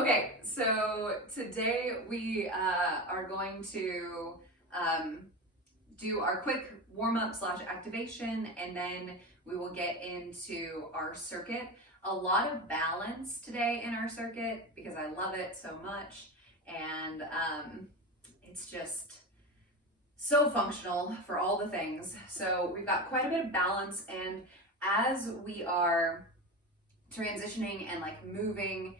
Okay, so today we are going to do our quick warm-up / activation, and then we will get into our circuit. A lot of balance today in our circuit because I love it so much, and it's just so functional for all the things. So we've got quite a bit of balance, and as we are transitioning and like moving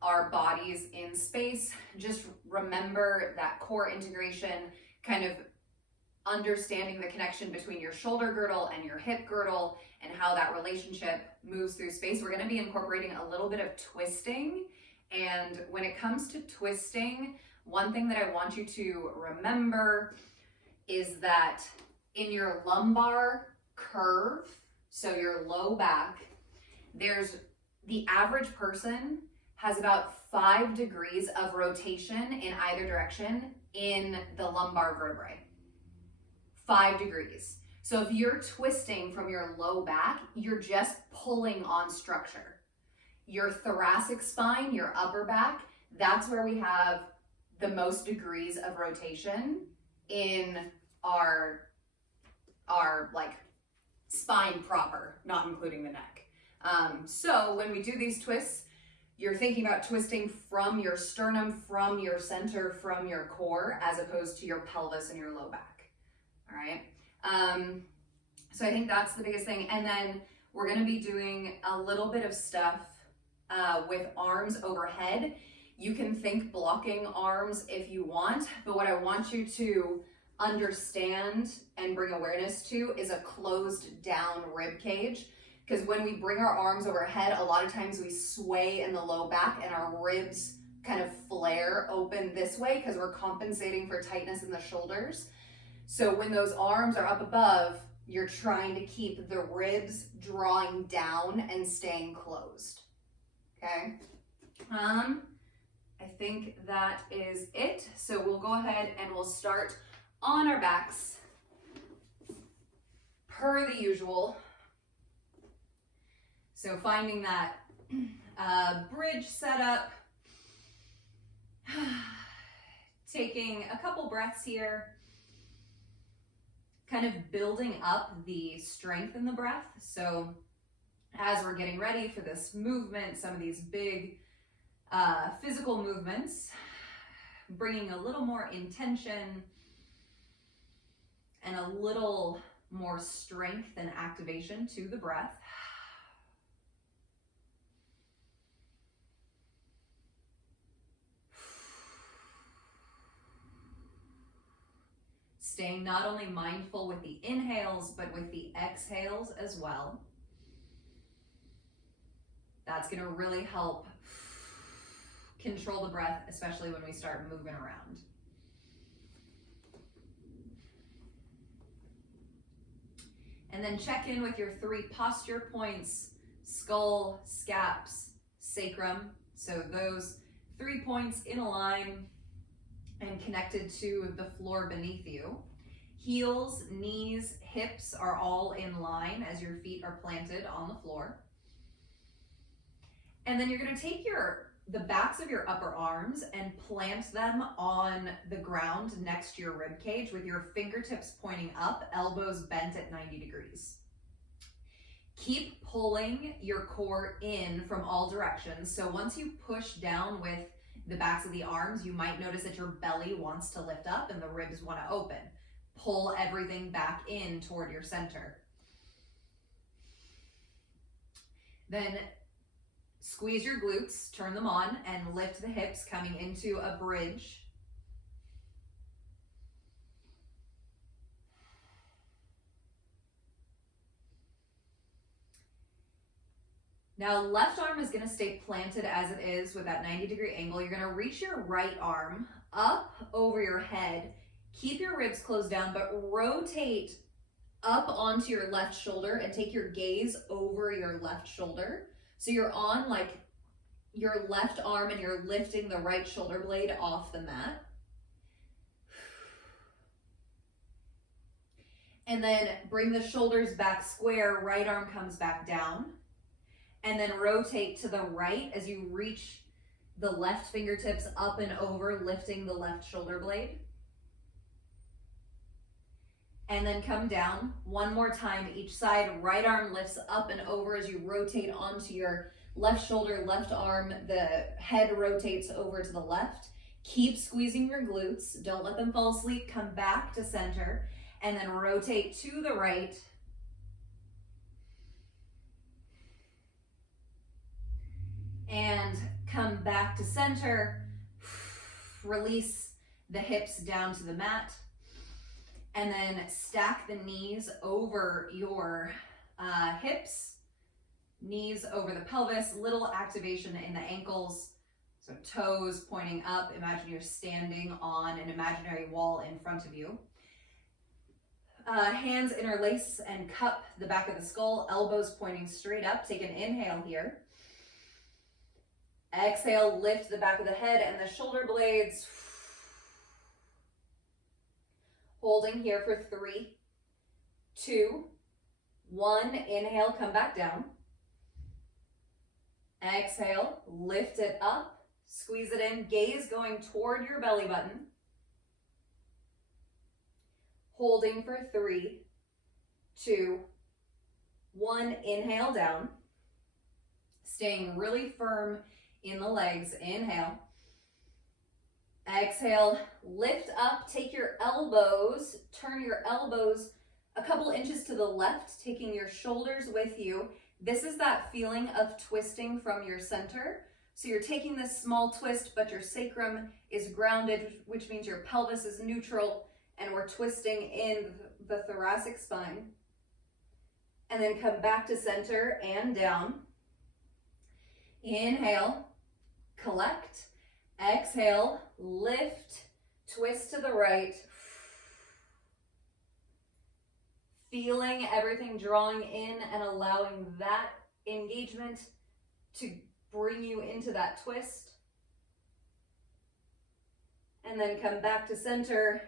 our bodies in space, just remember that core integration, kind of understanding the connection between your shoulder girdle and your hip girdle and how that relationship moves through space. We're going to be incorporating a little bit of twisting. And when it comes to twisting, one thing that I want you to remember is that in your lumbar curve, so your low back, the average person has about 5 degrees of rotation in either direction in the lumbar vertebrae. 5 degrees. So if you're twisting from your low back, you're just pulling on structure. Your thoracic spine, your upper back, that's where we have the most degrees of rotation in our like spine proper, not including the neck. So when we do these twists, you're thinking about twisting from your sternum, from your center, from your core, as opposed to your pelvis and your low back. All right. So I think that's the biggest thing. And then we're going to be doing a little bit of stuff with arms overhead. You can think blocking arms if you want, but what I want you to understand and bring awareness to is a closed down rib cage. Because when we bring our arms overhead, a lot of times we sway in the low back and our ribs kind of flare open this way because we're compensating for tightness in the shoulders. So when those arms are up above, you're trying to keep the ribs drawing down and staying closed. Okay? I think that is it. So we'll go ahead and we'll start on our backs per the usual. So finding that bridge setup, taking a couple breaths here, kind of building up the strength in the breath. So as we're getting ready for this movement, some of these big physical movements, bringing a little more intention and a little more strength and activation to the breath. Staying not only mindful with the inhales, but with the exhales as well. That's going to really help control the breath, especially when we start moving around. And then check in with your 3 posture points: skull, scaps, sacrum. So those 3 points in a line and connected to the floor beneath you. Heels, knees, hips are all in line as your feet are planted on the floor. And then you're going to take the backs of your upper arms and plant them on the ground next to your rib cage with your fingertips pointing up, elbows bent at 90 degrees. Keep pulling your core in from all directions. So once you push down with the backs of the arms, you might notice that your belly wants to lift up and the ribs want to open. Pull everything back in toward your center. Then squeeze your glutes, turn them on, and lift the hips, coming into a bridge. Now, left arm is going to stay planted as it is with that 90-degree angle. You're going to reach your right arm up over your head. Keep your ribs closed down, but rotate up onto your left shoulder and take your gaze over your left shoulder. So you're on like your left arm and you're lifting the right shoulder blade off the mat. And then bring the shoulders back square, right arm comes back down. And then rotate to the right as you reach the left fingertips up and over, lifting the left shoulder blade. And then come down one more time each side. Right arm lifts up and over as you rotate onto your left shoulder, left arm. The head rotates over to the left. Keep squeezing your glutes. Don't let them fall asleep. Come back to center and then rotate to the right. And come back to center. Release the hips down to the mat. And then stack the knees over your hips, knees over the pelvis, little activation in the ankles. So toes pointing up. Imagine you're standing on an imaginary wall in front of you. Hands interlace and cup the back of the skull, elbows pointing straight up. Take an inhale here. Exhale, lift the back of the head and the shoulder blades. Holding here for 3, 2, 1. Inhale, come back down. Exhale, lift it up, squeeze it in, gaze going toward your belly button. Holding for 3, 2, 1. Inhale down. Staying really firm in the legs. Inhale. Exhale, lift up, take your elbows, turn your elbows a couple inches to the left, taking your shoulders with you. This is that feeling of twisting from your center. So you're taking this small twist, but your sacrum is grounded, which means your pelvis is neutral, and we're twisting in the thoracic spine. And then come back to center and down. Inhale, collect. Exhale, lift, twist to the right. Feeling everything drawing in and allowing that engagement to bring you into that twist. And then come back to center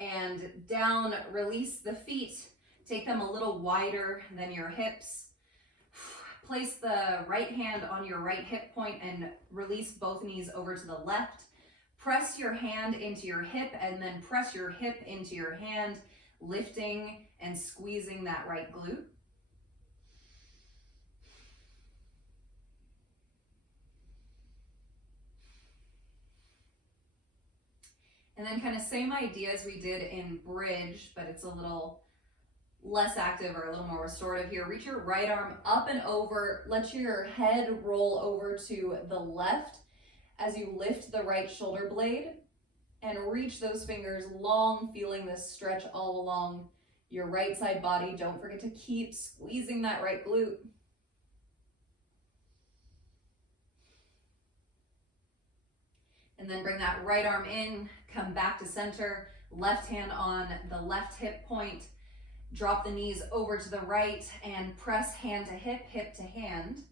and down, release the feet. Take them a little wider than your hips. Place the right hand on your right hip point and release both knees over to the left. Press your hand into your hip and then press your hip into your hand, lifting and squeezing that right glute. And then kind of same idea as we did in bridge, but it's a little less active or a little more restorative here. Reach your right arm up and over. Let your head roll over to the left as you lift the right shoulder blade and reach those fingers long, feeling this stretch all along your right side body. Don't forget to keep squeezing that right glute. And then bring that right arm in, come back to center, left hand on the left hip point. Drop the knees over to the right and press hand to hip, hip to hand.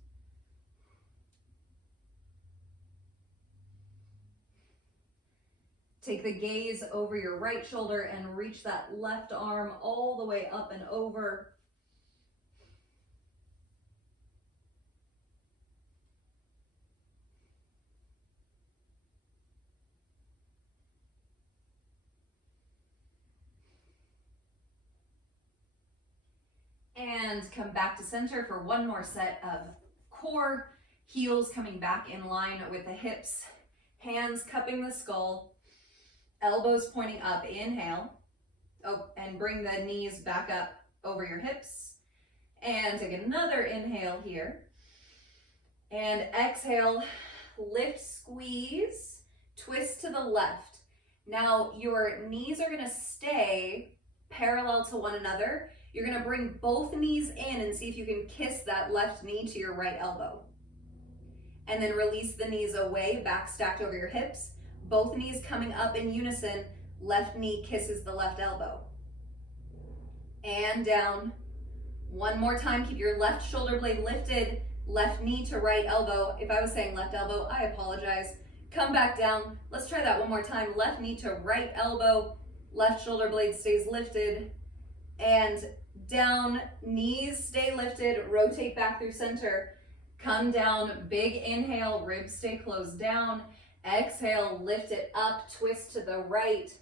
Take the gaze over your right shoulder and reach that left arm all the way up and over. And come back to center for one more set of core, heels coming back in line with the hips, hands cupping the skull, elbows pointing up. Inhale. Oh, and bring the knees back up over your hips. And take another inhale here. And exhale, lift, squeeze, twist to the left. Now your knees are gonna stay parallel to one another. You're gonna bring both knees in and see if you can kiss that left knee to your right elbow. And then release the knees away, back stacked over your hips. Both knees coming up in unison, left knee kisses the left elbow. And down. One more time, keep your left shoulder blade lifted, left knee to right elbow. If I was saying left elbow, I apologize. Come back down. Let's try that one more time. Left knee to right elbow, left shoulder blade stays lifted, and down, knees stay lifted, rotate back through center, Come down, big inhale, ribs stay closed down. Exhale, lift it up, twist to the right.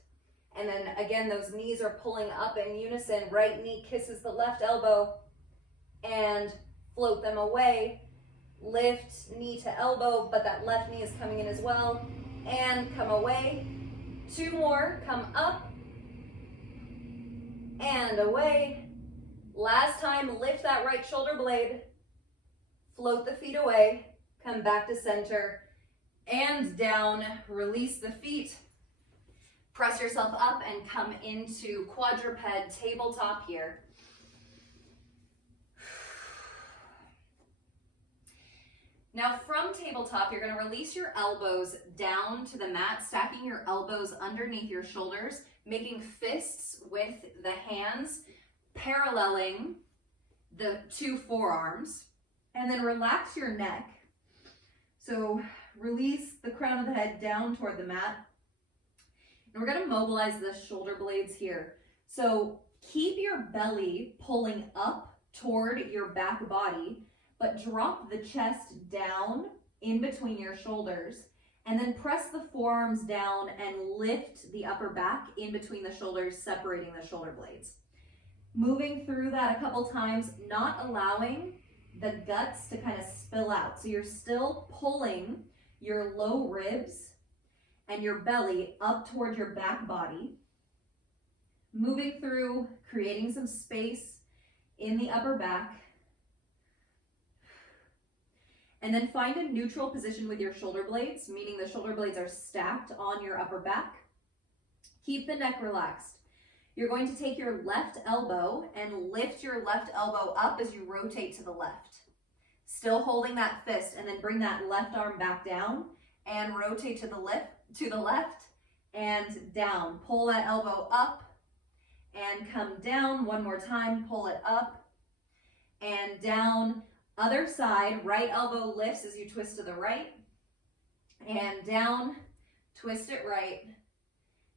And then again, those knees are pulling up in unison. Right knee kisses the left elbow and float them away. Lift knee to elbow, but that left knee is coming in as well. And come away. 2 more, come up and away. Last time, lift that right shoulder blade. Float the feet away. Come back to center and down. Release the feet. Press yourself up and come into quadruped tabletop here. Now from tabletop, you're going to release your elbows down to the mat, stacking your elbows underneath your shoulders, making fists with the hands, paralleling the 2 forearms, and then relax your neck. So release the crown of the head down toward the mat. And we're going to mobilize the shoulder blades here. So keep your belly pulling up toward your back body, but drop the chest down in between your shoulders, and then press the forearms down and lift the upper back in between the shoulders, separating the shoulder blades. Moving through that a couple times, not allowing the guts to kind of spill out. So you're still pulling your low ribs and your belly up towards your back body. Moving through, creating some space in the upper back. And then find a neutral position with your shoulder blades, meaning the shoulder blades are stacked on your upper back. Keep the neck relaxed. You're going to take your left elbow and lift your left elbow up as you rotate to the left. Still holding that fist, and then bring that left arm back down and rotate to the left and down. Pull that elbow up and come down. One more time, pull it up and down. Other side, right elbow lifts as you twist to the right and down, twist it right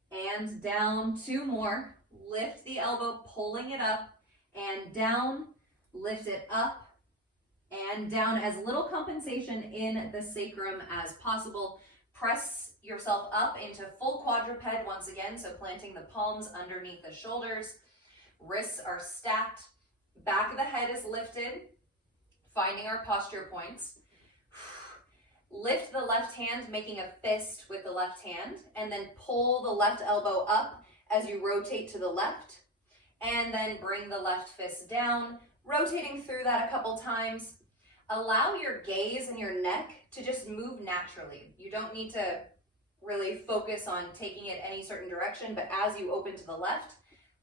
and down. 2 more, lift the elbow, pulling it up and down, lift it up and down. As little compensation in the sacrum as possible. Press yourself up into full quadruped once again, so planting the palms underneath the shoulders. Wrists are stacked, back of the head is lifted. Finding our posture points. Lift the left hand, making a fist with the left hand, and then pull the left elbow up as you rotate to the left, and then bring the left fist down, rotating through that a couple times. Allow your gaze and your neck to just move naturally. You don't need to really focus on taking it any certain direction, but as you open to the left,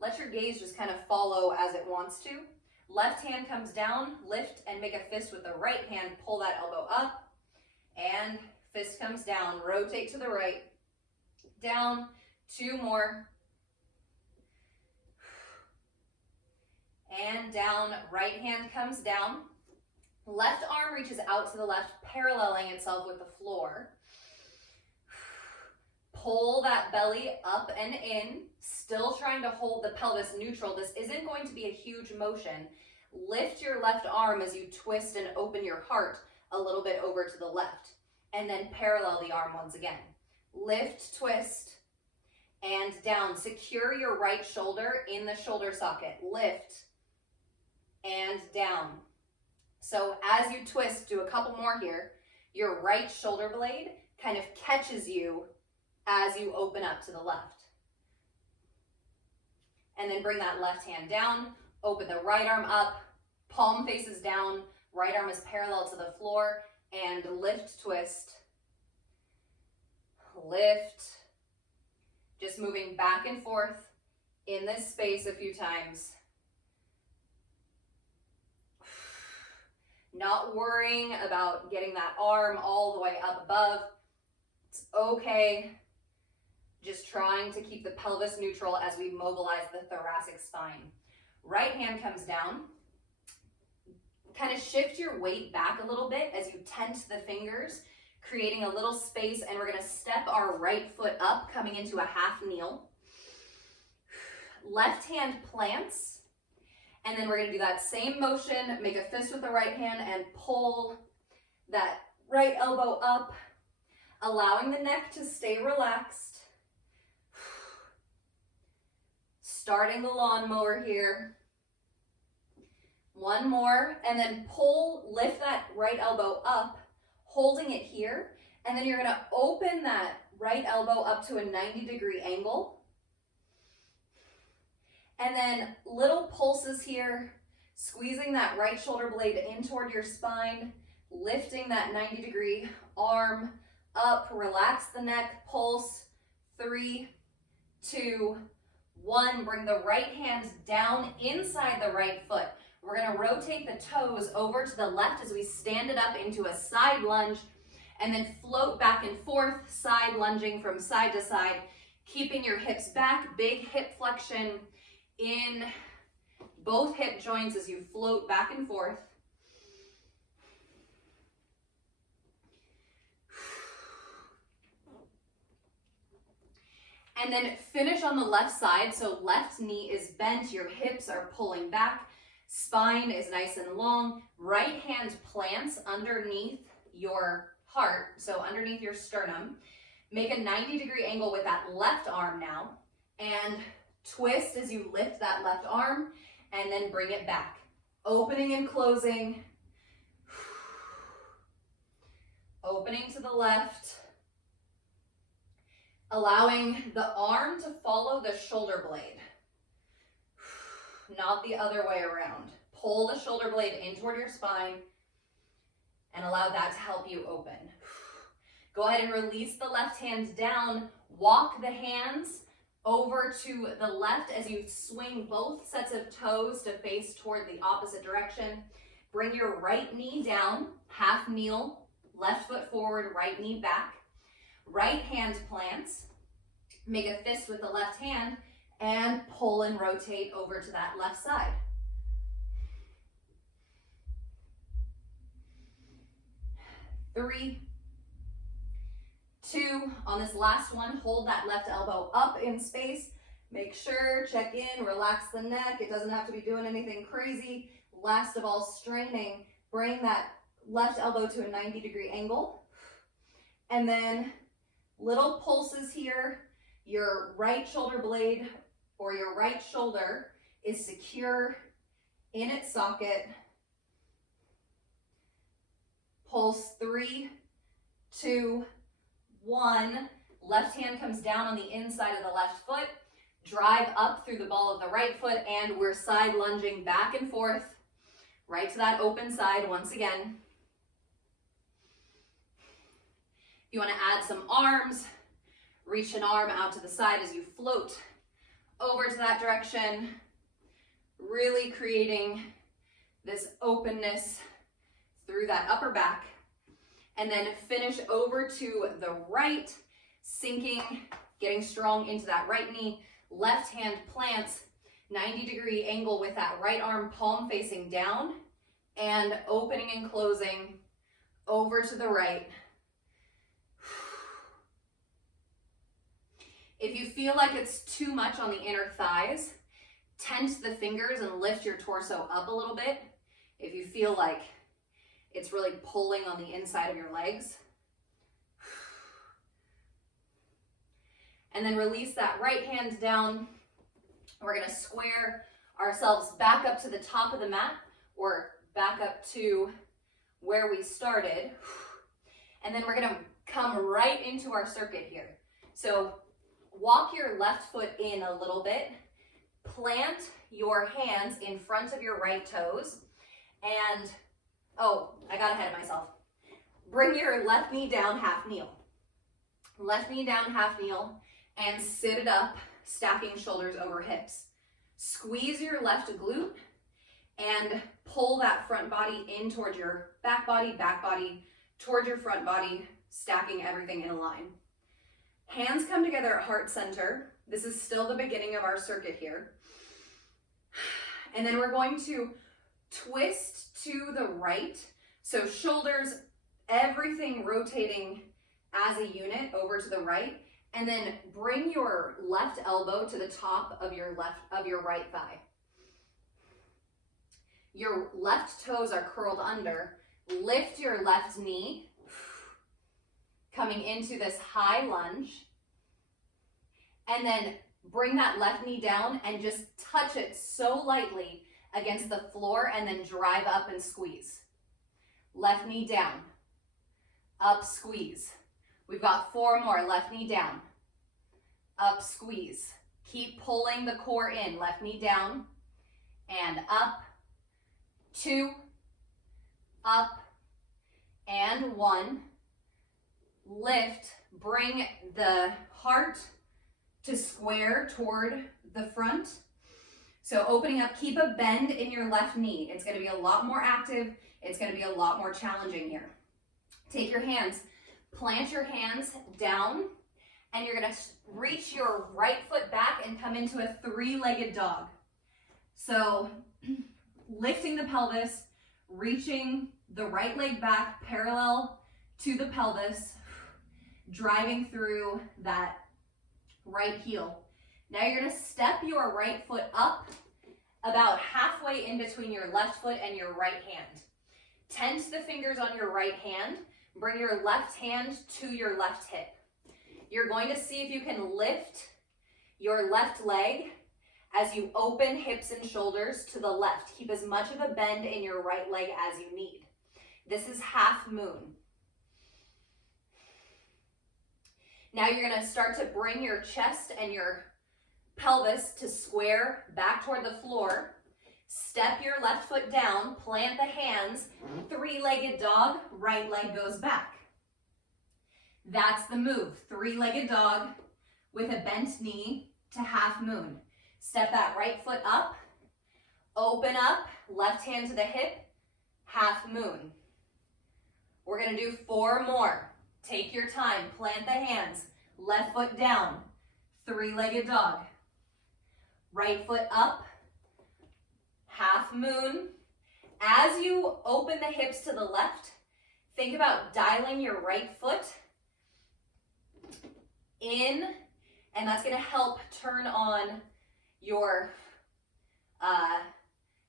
let your gaze just kind of follow as it wants to. Left hand comes down, lift and make a fist with the right hand, pull that elbow up, and fist comes down, rotate to the right, down. 2 more, and down. Right hand comes down, left arm reaches out to the left, paralleling itself with the floor. Pull that belly up and in, still trying to hold the pelvis neutral. This isn't going to be a huge motion. Lift your left arm as you twist and open your heart a little bit over to the left, and then parallel the arm once again. Lift, twist, and down. Secure your right shoulder in the shoulder socket. Lift, and down. So as you twist, do a couple more here. Your right shoulder blade kind of catches you as you open up to the left. And then bring that left hand down, open the right arm up, palm faces down, right arm is parallel to the floor, and lift, twist, lift. Just moving back and forth in this space a few times. Not worrying about getting that arm all the way up above. It's okay. Just trying to keep the pelvis neutral as we mobilize the thoracic spine. Right hand comes down. Kind of shift your weight back a little bit as you tense the fingers, creating a little space, and we're going to step our right foot up, coming into a half kneel. Left hand plants, and then we're going to do that same motion, make a fist with the right hand and pull, that right elbow up, allowing the neck to stay relaxed. Starting the lawnmower here. One more, and then lift that right elbow up, holding it here, and then you're gonna open that right elbow up to a 90-degree angle. And then little pulses here, squeezing that right shoulder blade in toward your spine, lifting that 90-degree arm up, relax the neck, pulse, 3, 2, 1. Bring the right hand down inside the right foot. We're gonna rotate the toes over to the left as we stand it up into a side lunge, and then float back and forth, side lunging from side to side, keeping your hips back, big hip flexion in both hip joints as you float back and forth. And then finish on the left side, so left knee is bent, your hips are pulling back, spine is nice and long, right hand plants underneath your heart, so underneath your sternum. Make a 90-degree angle with that left arm now, and twist as you lift that left arm, and then bring it back. Opening and closing. Opening to the left. Allowing the arm to follow the shoulder blade. Not the other way around. Pull the shoulder blade in toward your spine and allow that to help you open. Go ahead and release the left hand down. Walk the hands over to the left as you swing both sets of toes to face toward the opposite direction. Bring your right knee down, half kneel, left foot forward, right knee back. Right hand plants. Make a fist with the left hand and pull and rotate over to that left side. Three, 2, on this last one, hold that left elbow up in space. Make sure, check in, relax the neck. It doesn't have to be doing anything crazy. Last of all, straining. Bring that left elbow to a 90-degree angle. And then little pulses here. Your right shoulder blade or your right shoulder is secure in its socket. Pulse 3, 2, 1. Left hand comes down on the inside of the left foot. Drive up through the ball of the right foot, and we're side lunging back and forth, right to that open side once again. If you want to add some arms, reach an arm out to the side as you float over to that direction, really creating this openness through that upper back. And then finish over to the right, sinking, getting strong into that right knee. Left hand plants, 90-degree angle with that right arm palm facing down, and opening and closing over to the right. If you feel like it's too much on the inner thighs, tense the fingers and lift your torso up a little bit. If you feel like it's really pulling on the inside of your legs. And then release that right hand down. We're gonna square ourselves back up to the top of the mat, or back up to where we started. And then we're gonna come right into our circuit here. So walk your left foot in a little bit, plant your hands in front of your right toes, and, oh, I got ahead of myself. Bring your left knee down, half kneel. Left knee down, half kneel, and sit it up, stacking shoulders over hips. Squeeze your left glute, and pull that front body in toward your back body, toward your front body, stacking everything in a line. Hands come together at heart center. This is still the beginning of our circuit here. And then we're going to twist to the right. So shoulders, everything rotating as a unit over to the right. And then bring your left elbow to the top of your right thigh. Your left toes are curled under. Lift your left knee, coming into this high lunge. And then bring that left knee down and just touch it so lightly against the floor and then drive up and squeeze. Left knee down, up, squeeze. We've got 4 more. Left knee down, up, squeeze. Keep pulling the core in. Left knee down and up, 2, up, and 1. Lift, bring the heart to square toward the front. So opening up, keep a bend in your left knee. It's gonna be a lot more active. It's gonna be a lot more challenging here. Take your hands, plant your hands down, and you're gonna reach your right foot back and come into a 3-legged dog. So lifting the pelvis, reaching the right leg back parallel to the pelvis, driving through that right heel. Now you're gonna step your right foot up about halfway in between your left foot and your right hand. Tense the fingers on your right hand. Bring your left hand to your left hip. You're going to see if you can lift your left leg as you open hips and shoulders to the left. Keep as much of a bend in your right leg as you need. This is half moon. Now you're gonna start to bring your chest and your pelvis to square back toward the floor. Step your left foot down, plant the hands, 3-legged dog, right leg goes back. That's the move, 3-legged dog with a bent knee to half moon. Step that right foot up, open up, left hand to the hip, half moon. We're gonna do 4 more. Take your time, plant the hands, left foot down, 3-legged dog. Right foot up, half moon. As you open the hips to the left, think about dialing your right foot in, and that's gonna help turn on your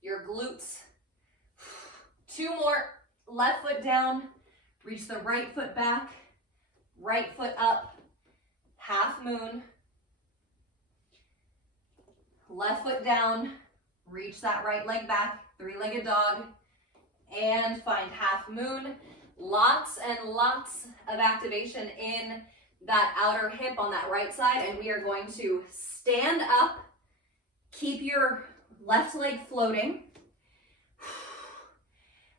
glutes. 2 more, left foot down, reach the right foot back, right foot up, half moon. Left foot down, reach that right leg back, 3-legged dog, and find half moon. Lots and lots of activation in that outer hip on that right side, and we are going to stand up, keep your left leg floating,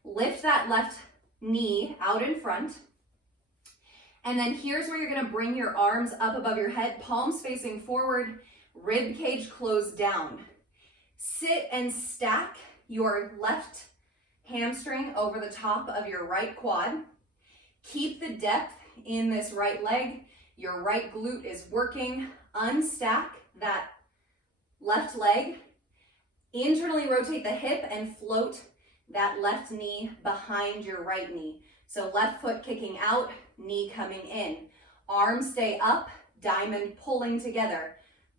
lift that left knee out in front, and then here's where you're gonna bring your arms up above your head, palms facing forward, rib cage closed down. Sit and stack your left hamstring over the top of your right quad. Keep the depth in this right leg. Your right glute is working. Unstack that left leg. Internally rotate the hip and float that left knee behind your right knee. So left foot kicking out, knee coming in. Arms stay up, diamond pulling together.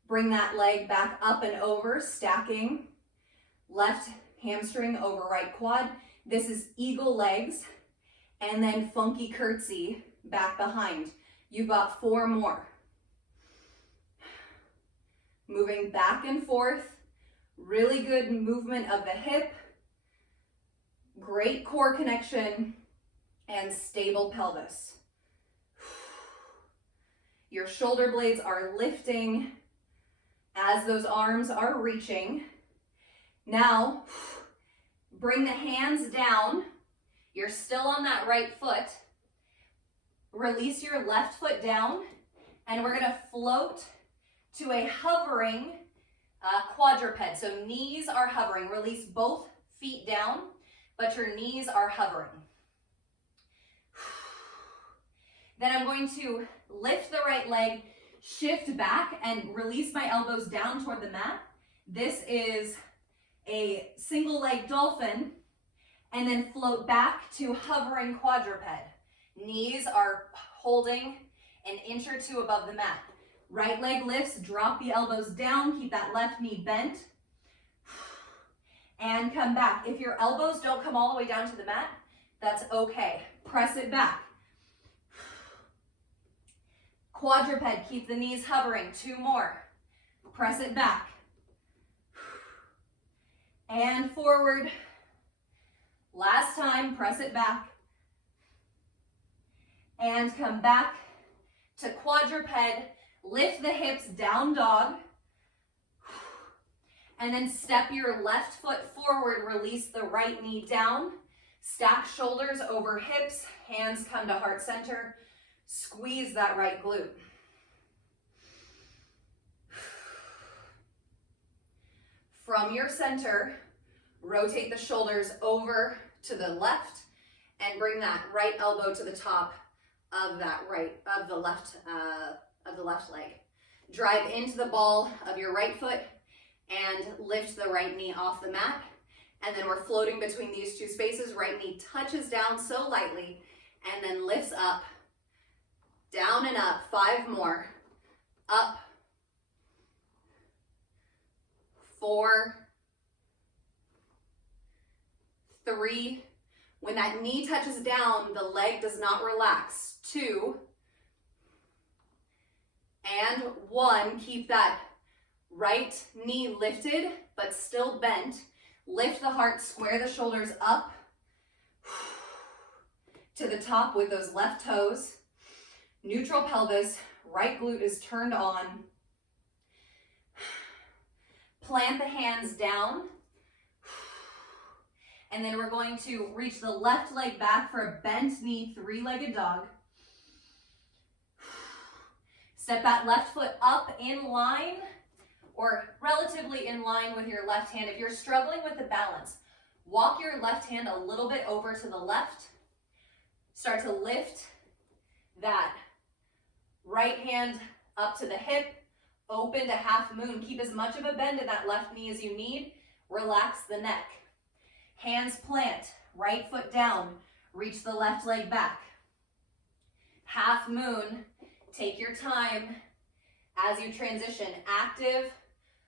Bring that leg back up and over, stacking left hamstring over right quad. This is eagle legs, and then funky curtsy back behind. You've got 4 more. Moving back and forth, really good movement of the hip, great core connection, and stable pelvis. Your shoulder blades are lifting as those arms are reaching. Now, bring the hands down. You're still on that right foot. Release your left foot down, and we're gonna float to a hovering quadruped. So knees are hovering. Release both feet down, but your knees are hovering. Then I'm going to lift the right leg, shift back, and release my elbows down toward the mat. This is a single leg dolphin, and then float back to hovering quadruped. Knees are holding an inch or 2 above the mat. Right leg lifts, drop the elbows down, keep that left knee bent, and come back. If your elbows don't come all the way down to the mat, That's okay. Press it back. Quadruped, keep the knees hovering. 2 more. Press it back. And forward. Last time, press it back. And come back to quadruped. Lift the hips, down dog. And then step your left foot forward, release the right knee down. Stack shoulders over hips, hands come to heart center. Squeeze that right glute. From your center, rotate the shoulders over to the left and bring that right elbow to the top of the left leg. Drive into the ball of your right foot and lift the right knee off the mat. And then we're floating between these 2 spaces. Right knee touches down so lightly and then lifts up, down and up. 5 more. Up. 4. 3. When that knee touches down, the leg does not relax. 2. And 1. Keep that right knee lifted, but still bent. Lift the heart, square the shoulders up to the top with those left toes. Neutral pelvis, right glute is turned on. Plant the hands down. And then we're going to reach the left leg back for a bent knee, 3-legged dog. Step that left foot up in line or relatively in line with your left hand. If you're struggling with the balance, walk your left hand a little bit over to the left. Start to lift that right hand up to the hip, open to half moon. Keep as much of a bend in that left knee as you need. Relax the neck. Hands plant, right foot down, reach the left leg back. Half moon, take your time as you transition. Active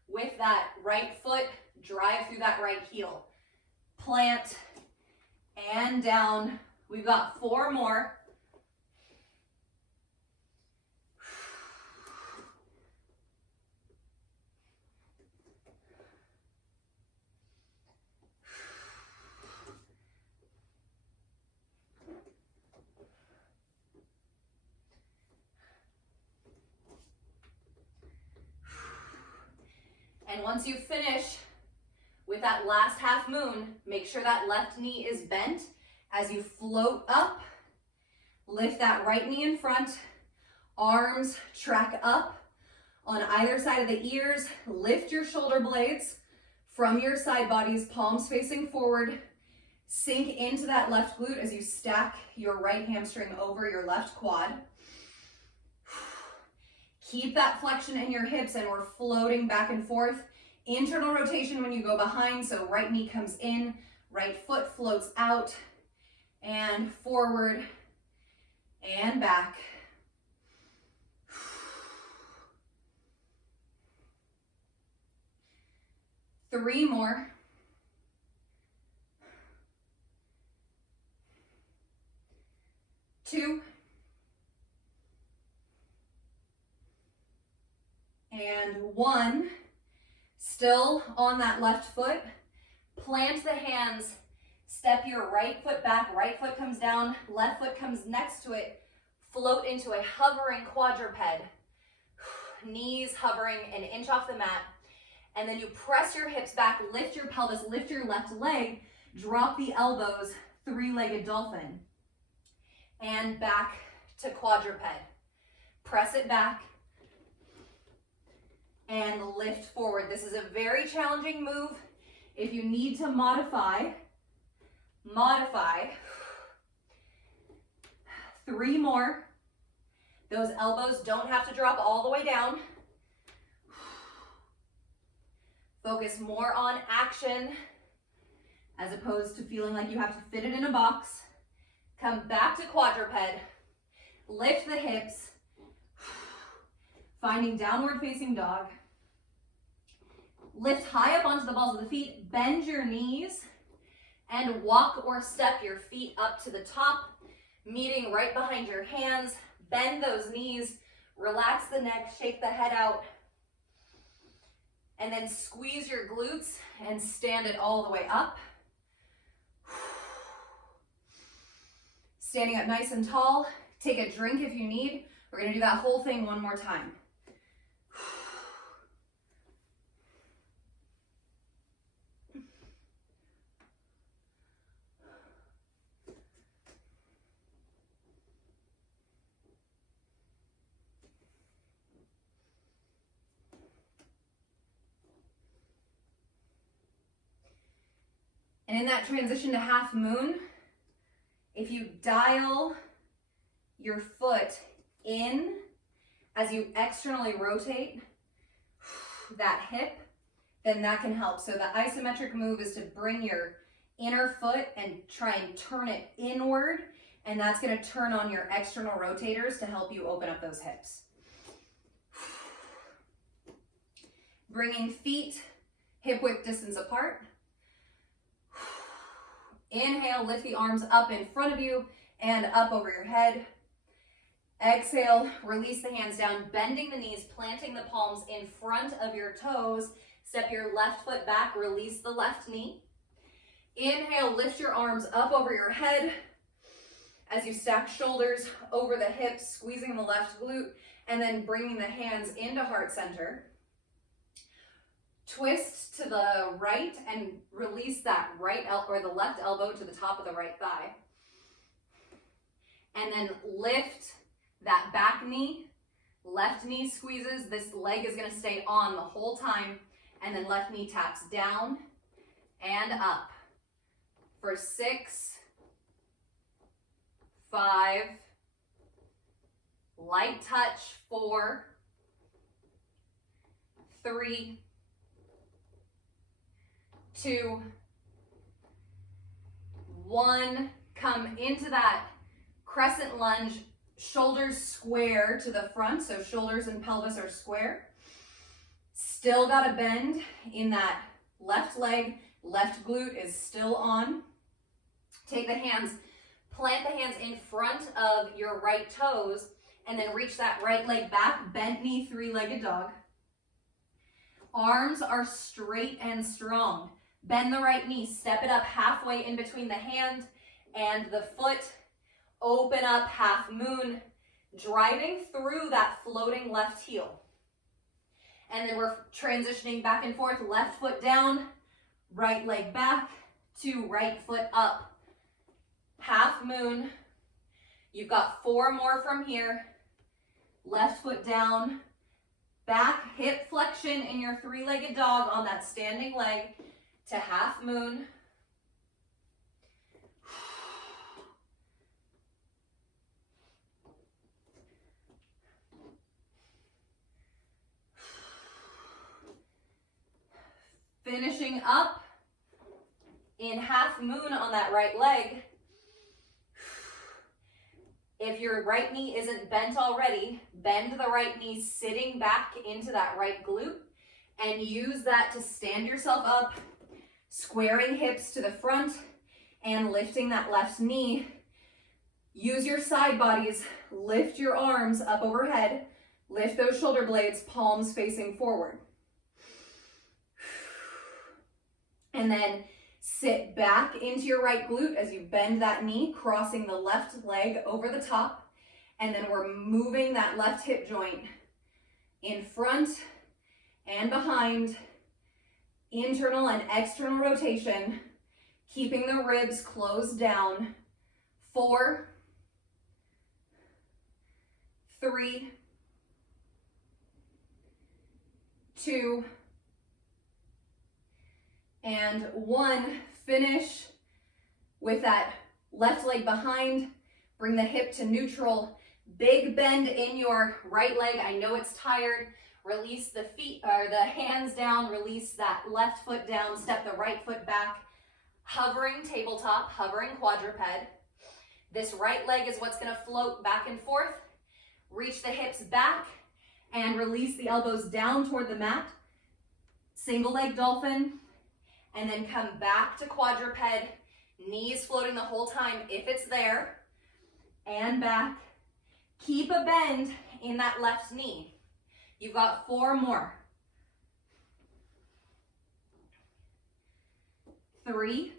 with that right foot, drive through that right heel. Plant and down. We've got 4 more. And once you finish with that last half moon, make sure that left knee is bent as you float up. Lift that right knee in front. Arms track up on either side of the ears. Lift your shoulder blades from your side bodies, palms facing forward. Sink into that left glute as you stack your right hamstring over your left quad. Keep that flexion in your hips and we're floating back and forth. Internal rotation when you go behind, so right knee comes in, right foot floats out, and forward, and back. Three more. Two. And 1. Still on that left foot. Plant the hands. Step your right foot back. Right foot comes down. Left foot comes next to it. Float into a hovering quadruped. Knees hovering an inch off the mat. And then you press your hips back. Lift your pelvis. Lift your left leg. Drop the elbows. 3-legged dolphin. And back to quadruped. Press it back. And lift forward. This is a very challenging move. If you need to modify. 3 more. Those elbows don't have to drop all the way down. Focus more on action as opposed to feeling like you have to fit it in a box. Come back to quadruped. Lift the hips. Finding downward facing dog. Lift high up onto the balls of the feet. Bend your knees. And walk or step your feet up to the top, meeting right behind your hands. Bend those knees, relax the neck, shake the head out. And then squeeze your glutes and stand it all the way up. Standing up nice and tall. Take a drink if you need. We're going to do that whole thing one more time. And in that transition to half moon, if you dial your foot in as you externally rotate that hip, then that can help. So the isometric move is to bring your inner foot and try and turn it inward, and that's going to turn on your external rotators to help you open up those hips. Bringing feet hip width distance apart. Inhale, lift the arms up in front of you and up over your head. Exhale, release the hands down, bending the knees, planting the palms in front of your toes. Step your left foot back, release the left knee. Inhale, lift your arms up over your head as you stack shoulders over the hips, squeezing the left glute, and then bringing the hands into heart center. Twist to the right and release that or the left elbow to the top of the right thigh. And then lift that back knee, left knee squeezes. This leg is going to stay on the whole time. And then left knee taps down and up for 6, 5, light touch, 4, 3, 2, 1. Come into that crescent lunge, shoulders square to the front, so shoulders and pelvis are square. Still got a bend in that left leg, left glute is still on. Take the hands, plant the hands in front of your right toes, and then reach that right leg back, bent knee, three-legged dog. Arms are straight and strong. Bend the right knee, step it up halfway in between the hand and the foot. Open up half moon, driving through that floating left heel. And then we're transitioning back and forth, left foot down, right leg back to right foot up. Half moon. You've got 4 more from here. Left foot down, back hip flexion in your three-legged dog on that standing leg to half moon. Finishing up in half moon on that right leg. If your right knee isn't bent already, bend the right knee sitting back into that right glute and use that to stand yourself up, squaring hips to the front and lifting that left knee. Use your side bodies, lift your arms up overhead, lift those shoulder blades, palms facing forward. And then sit back into your right glute as you bend that knee, crossing the left leg over the top. And then we're moving that left hip joint in front and behind, internal and external rotation, keeping the ribs closed down. 4, 3, 2, and 1. Finish with that left leg behind. Bring the hip to neutral. Big bend in your right leg. I know it's tired. Release the feet or the hands down. Release that left foot down. Step the right foot back. Hovering tabletop, hovering quadruped. This right leg is what's going to float back and forth. Reach the hips back and release the elbows down toward the mat. Single leg dolphin. And then come back to quadruped Knees floating the whole time if it's there. And back. Keep a bend in that left knee. You've got 4 more. 3,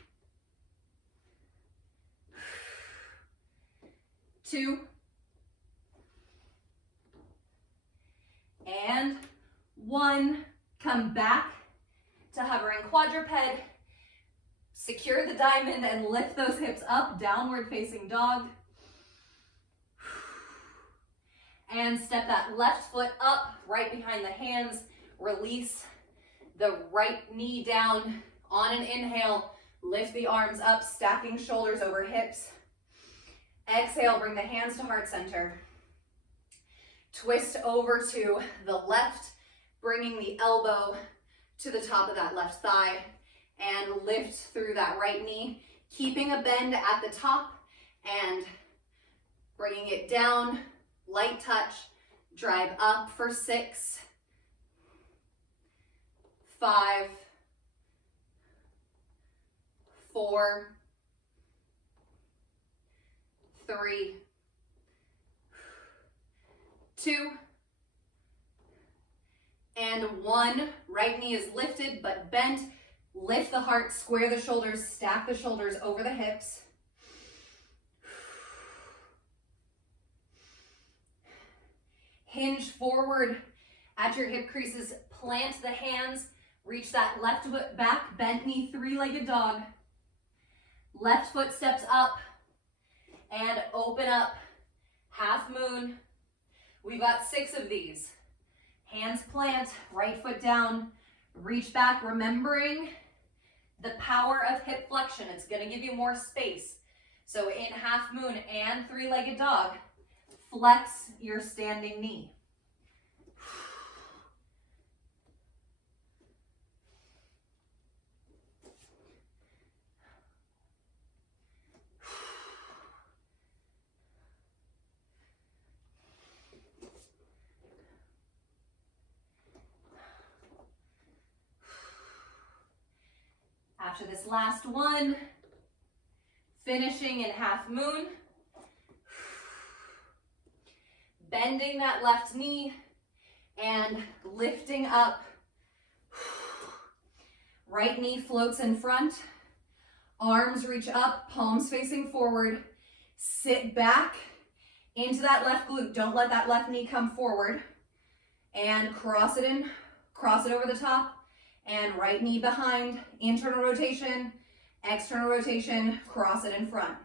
2, and 1. Come back to hovering quadruped. Secure the diamond and lift those hips up, downward facing dog. And step that left foot up, right behind the hands. Release the right knee down on an inhale. Lift the arms up, stacking shoulders over hips. Exhale, bring the hands to heart center. Twist over to the left, bringing the elbow to the top of that left thigh. And lift through that right knee, keeping a bend at the top and bringing it down. Light touch, drive up for 6, 5, 4, 3, 2, and 1. Right knee is lifted but bent. Lift the heart, square the shoulders, stack the shoulders over the hips. Hinge forward at your hip creases, plant the hands, reach that left foot back, bent knee, 3-legged dog. Left foot steps up and open up, half moon. We've got 6 of these. Hands plant, right foot down, reach back, remembering the power of hip flexion. It's gonna give you more space. So in half moon and 3-legged dog, flex your standing knee. After this last one, finishing in half moon, bending that left knee and lifting up. Right knee floats in front, arms reach up, palms facing forward. Sit back into that left glute. Don't let that left knee come forward. And cross it in, cross it over the top, and right knee behind, internal rotation, external rotation, cross it in front.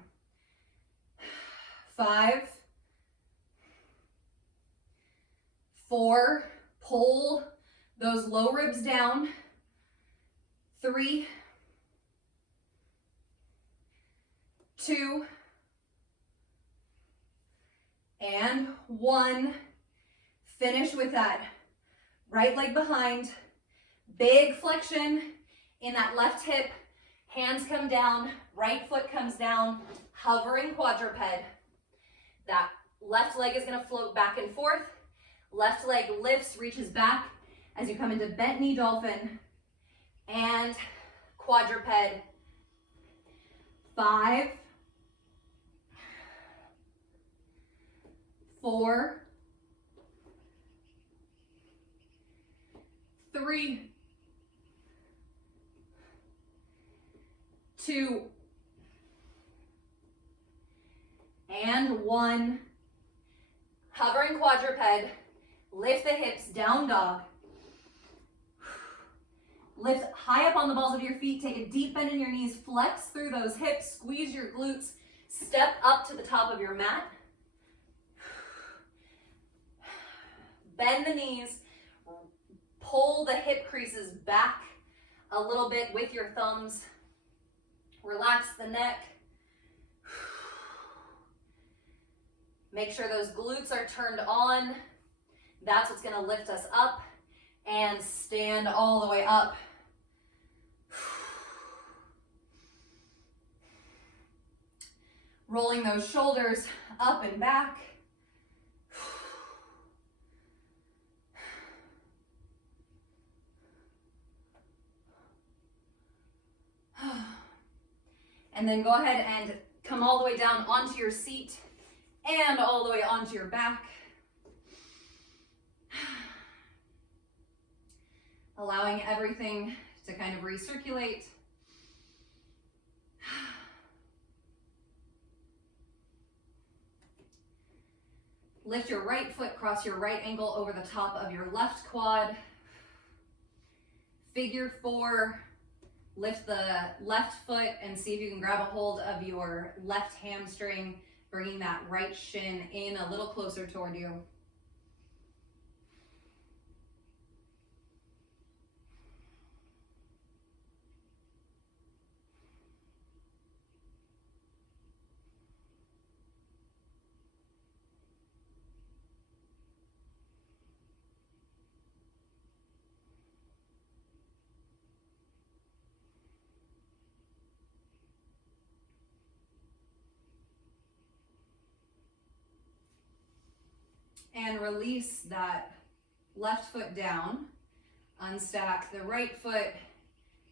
5, 4, pull those low ribs down. 3, 2, and 1. Finish with that right leg behind. Big flexion in that left hip. Hands come down, right foot comes down, hovering quadruped. That left leg is gonna float back and forth. Left leg lifts, reaches back as you come into bent knee dolphin and quadruped. 5, 4, 3, 2, and 1. Hovering quadruped, lift the hips, down dog. Lift high up on the balls of your feet, take a deep bend in your knees, flex through those hips, squeeze your glutes, step up to the top of your mat. Bend the knees, pull the hip creases back a little bit with your thumbs. Relax the neck. Make sure those glutes are turned on. That's what's gonna lift us up, and stand all the way up. Rolling those shoulders up and back. And then go ahead and come all the way down onto your seat and all the way onto your back. Allowing everything to kind of recirculate. Lift your right foot, cross your right ankle over the top of your left quad. Figure 4, lift the left foot and see if you can grab a hold of your left hamstring, bringing that right shin in a little closer toward you. And release that left foot down. Unstack the right foot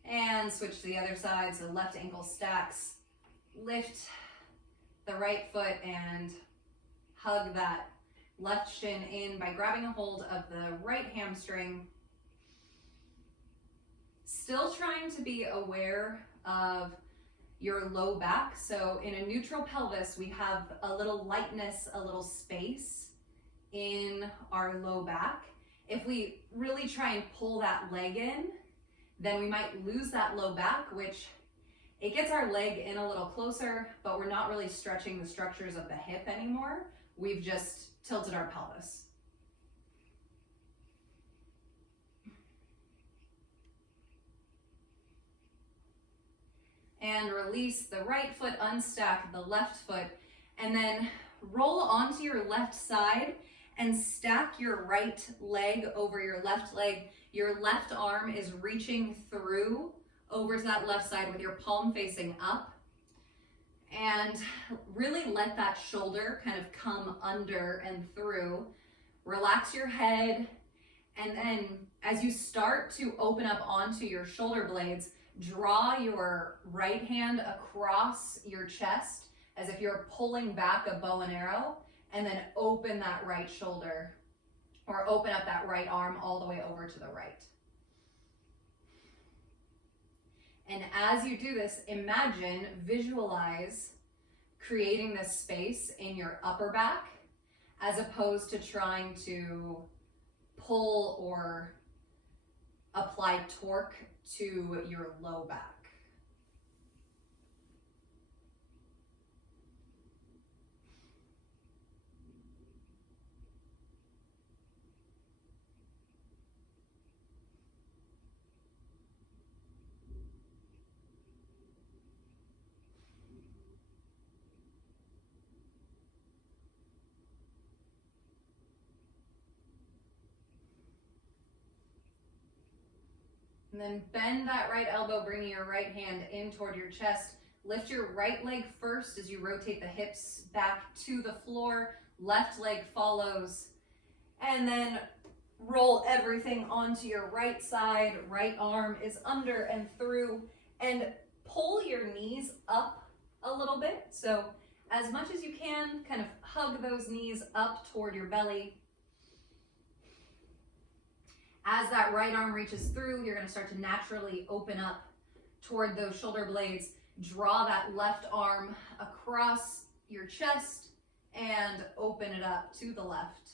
and switch to the other side so the left ankle stacks. Lift the right foot and hug that left shin in by grabbing a hold of the right hamstring. Still trying to be aware of your low back. So in a neutral pelvis, we have a little lightness, a little space in our low back. If we really try and pull that leg in, then we might lose that low back, which it gets our leg in a little closer, but we're not really stretching the structures of the hip anymore. We've just tilted our pelvis. And release the right foot, unstack the left foot, and then roll onto your left side and stack your right leg over your left leg. Your left arm is reaching through over to that left side with your palm facing up. And really let that shoulder kind of come under and through. Relax your head. And then as you start to open up onto your shoulder blades, draw your right hand across your chest as if you're pulling back a bow and arrow, and then open that right shoulder or open up that right arm all the way over to the right. And as you do this, imagine, visualize creating this space in your upper back as opposed to trying to pull or apply torque to your low back. And then bend that right elbow, bringing your right hand in toward your chest. Lift your right leg first as you rotate the hips back to the floor. Left leg follows. And then roll everything onto your right side. Right arm is under and through. And pull your knees up a little bit. So as much as you can, kind of hug those knees up toward your belly. As that right arm reaches through, you're going to start to naturally open up toward those shoulder blades. Draw that left arm across your chest and open it up to the left.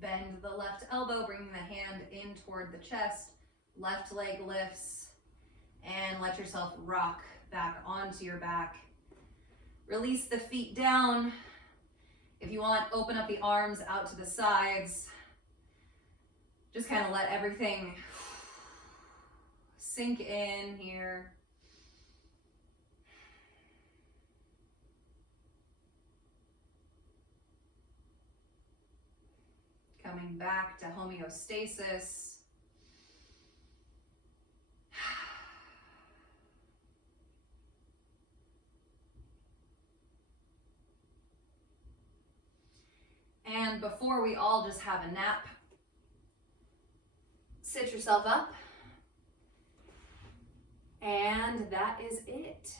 Bend the left elbow, bringing the hand in toward the chest. Left leg lifts, and let yourself rock back onto your back. Release the feet down. If you want, open up the arms out to the sides. Just kind of let everything sink in here. Coming back to homeostasis. And before we all just have a nap, sit yourself up. And that is it.